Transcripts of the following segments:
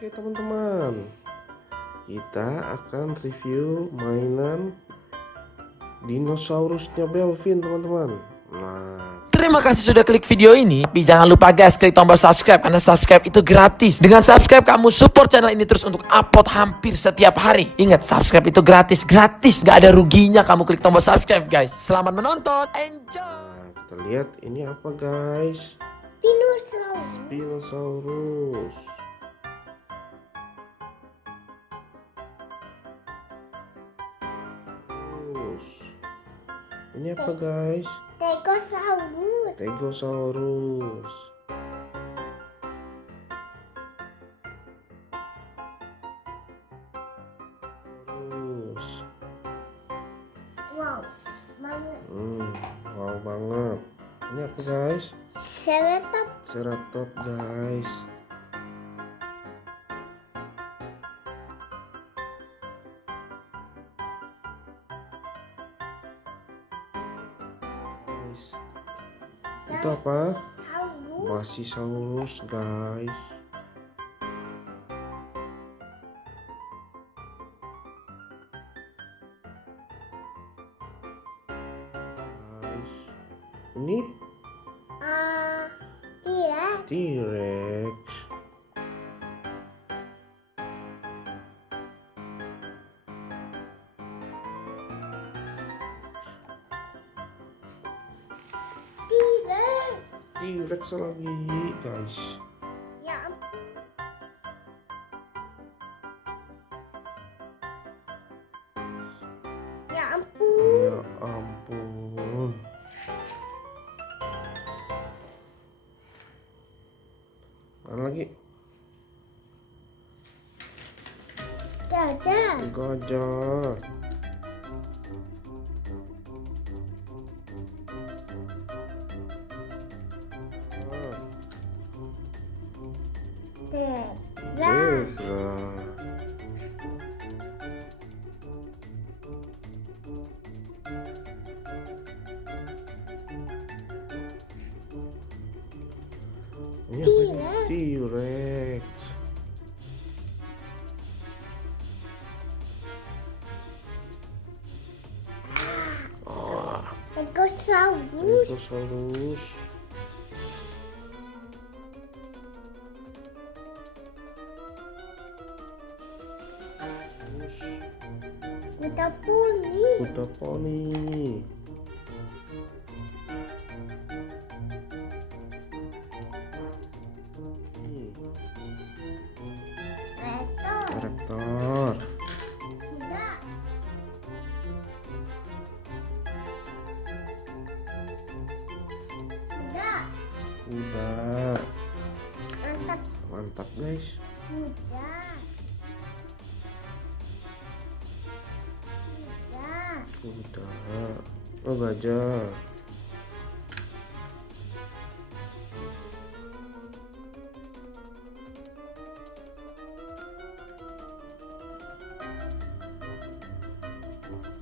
Oke teman-teman, kita akan review mainan dinosaurusnya Belvin teman-teman. Terima kasih sudah klik video ini. Tapi jangan lupa guys, klik tombol subscribe karena subscribe itu gratis. Dengan subscribe kamu support channel ini terus untuk upload hampir setiap hari. Ingat, subscribe itu gratis, gak ada ruginya kamu klik tombol subscribe guys. Selamat menonton, enjoy. Nah, kita lihat ini apa guys? Spinosaurus. Ini apa guys? Stegosaurus. Wow, banget. Wow banget. Ini apa guys? Ceratops guys. Itu apa? Brachiosaurus guys. Ini T-Rex. T-Rex lagi guys. Ya ampun. Ya ampun. Ya ampun. Mana lagi? Gajah. Zebra. Ini apa ini? T-Rex. Stegosaurus. Kuda poni. Raptor. Kuda. Mantap guys. Kuda. Oh, gajah.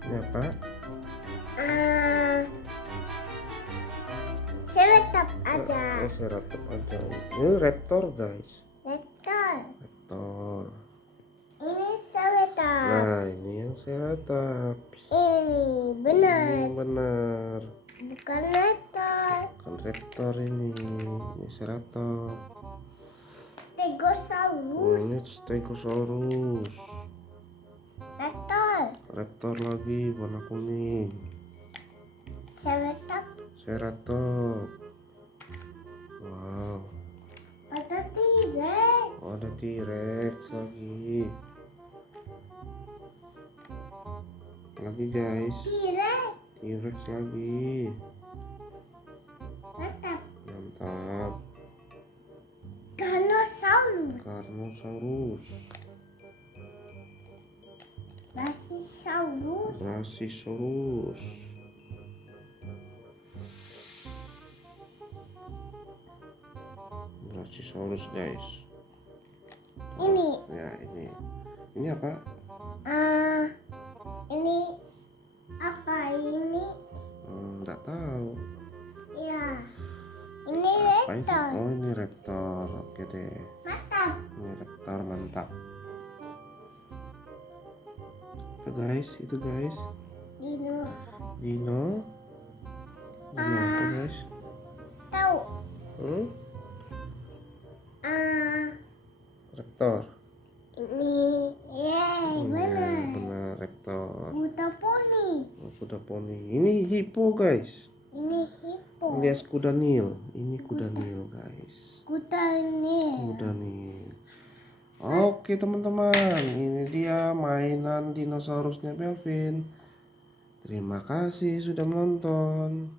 Ini apa? Ceratops aja. Oh, ceratops aja. Ini raptor guys. Rektor. Raptor. Ini ceratops. Nah, ini yang ceratops. Ini benar. Ini benar. Bukan rektor. Bukan raptor ini. Ini ceratops. Oh, Stegosaurus. ini Stegosaurus. Rektor. Raptor lagi warna kuning. Ceratops. Ceratops. Wow. Ada T-Rex. Oh, ada T-Rex lagi. Lagi guys. T-Rex. T-Rex lagi. Mantap. Mantap. Carnosaurus. Carnosaurus. Brachiosaurus. Brachiosaurus. Brachiosaurus guys. Ini. Ya, ini apa? Ini apa ini? Nggak tahu. Ya. Ini Apa ini? rektor. Oh, ini raptor. Oke deh. Mantap. mantap. Ini Raptor mantap. Itu guys. Dino. Dino. Dino apa guys? Tahu. Raptor. Ini. Yeay, benar. Benar Raptor. Buta poni. Kuda poni. Ini hippo guys. Ini hippo. Alias kuda Nil. Ini kuda Nil guys. Kuda nih. Kuda Nil. Oke teman-teman, ini dia mainan dinosaurusnya Melvin. Terima kasih sudah menonton.